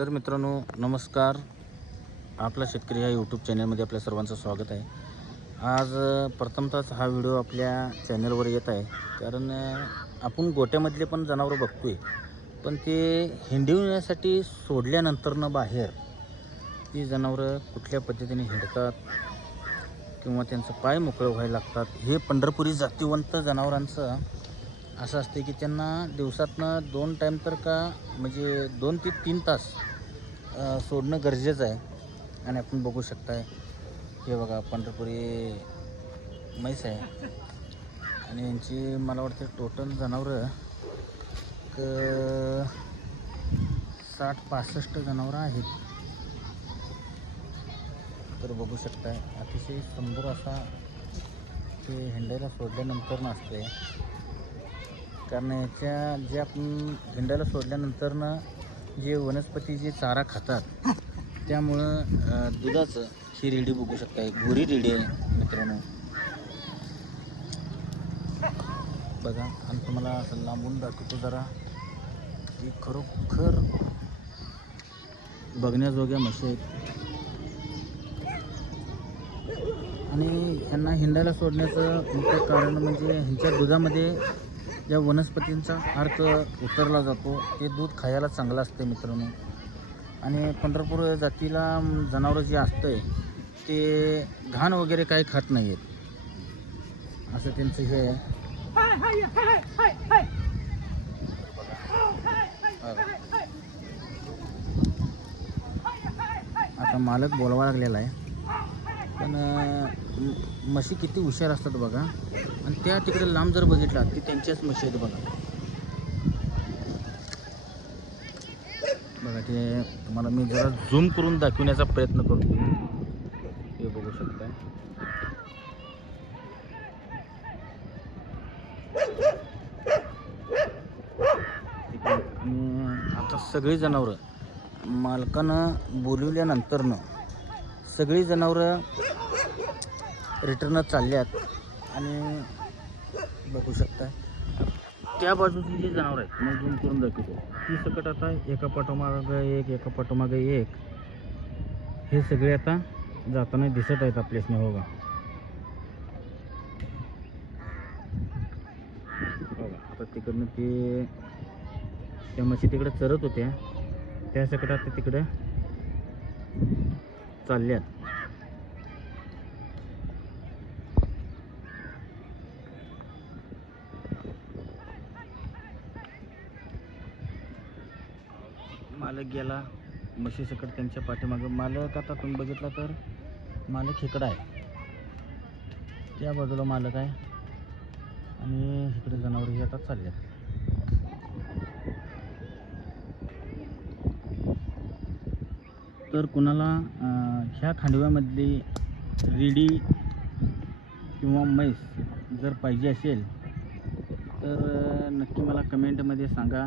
तर मित्रांनो नमस्कार. आपला शेतकरी या यूट्यूब चॅनलमध्ये आपल्या सर्वांचं स्वागत आहे. आज प्रथमतःच हा व्हिडिओ आपल्या चॅनलवर येत आहे कारण आपण गोट्यामधले पण जनावरं बघतोय, पण ते हिंडवण्यासाठी सोडल्यानंतरनं बाहेर ती जनावरं कुठल्या पद्धतीने हिंडतात किंवा त्यांचं पाय मोकळं व्हायला लागतात. हे पंढरपुरी जातीवंत जनावरांचं असं असते की त्यांना दिवसातनं 2 टाईम तर का म्हणजे 2 ते 3 तास सोडणं गरजेचं आहे. आणि आपण बघू शकताय हे बघा पंढरपुरी म्हैस आहे आणि यांची मला वाटतं टोटल जनावरं 60-65 जनावरं आहेत. तर बघू शकताय अतिशय सुंदर असा ते हिंडायला सोडल्यानंतर नसते, कारण याच्या जे आपण हिंडायला सोडल्यानंतरनं जे वनस्पती जे चारा खातात त्यामुळं दुधाचं ही रेडी बघू शकताय, गोरी रेडी आहे मित्रांनो बघा. आणि तुम्हाला असं लांबून दाखवतो जरा की खरोखर बघण्याजोग्या म्हशी आहेत. आणि ह्यांना हिंडायला सोडण्याचं मुख्य कारण म्हणजे ह्यांच्या दुधामध्ये ज्या वनस्पतींचा अर्क उतरला जातो ते दूध खायला चांगलं असतं मित्रांनो. आणि पंढरपूर जातीला जनावरं जे असतं ते घाण वगैरे काही खात नाही आहेत असं त्यांचं हे आहे. आता मालक बोलवा लागलेला आहे, पण म्हशी किती हुशार असतात बघा. आणि त्या तिकडे लांब जर बघितला ती त्यांच्याच म्हशी आहेत बघा. बघा ते तुम्हाला मी जरा झूम करून दाखवण्याचा प्रयत्न करतो, हे बघू शकता. आणि आता सगळी जनावरं मालकानं बोलवल्यानंतरनं सगळी जनावरं रिटर्न चालल्यात. आणि बघू शकता त्या बाजूची जी जनावरं आहेत मग झूम करून दाखवतो ती सकट आता एका पाठोमागं एक हे सगळे आता जाताना दिसत आहेत आपल्यासने. हो बघा आता तिकडनं ते त्या म्हशी तिकडे चरत होत्या त्या सकट आता तिकडे चालल्यात. मालक गेला म्हशी सकट त्यांच्या पाठीमागं. मालक आता तुम्ही बघितला तर मालक इकडं आहे, त्या बाजूला मालक आहे आणि इकडे जनावर ही आता चालल्यात. तर कुणाला ह्या खांडव्यामधली रेडी किंवा म्हैस जर पाहिजे असेल तर नक्की मला कमेंटमध्ये सांगा.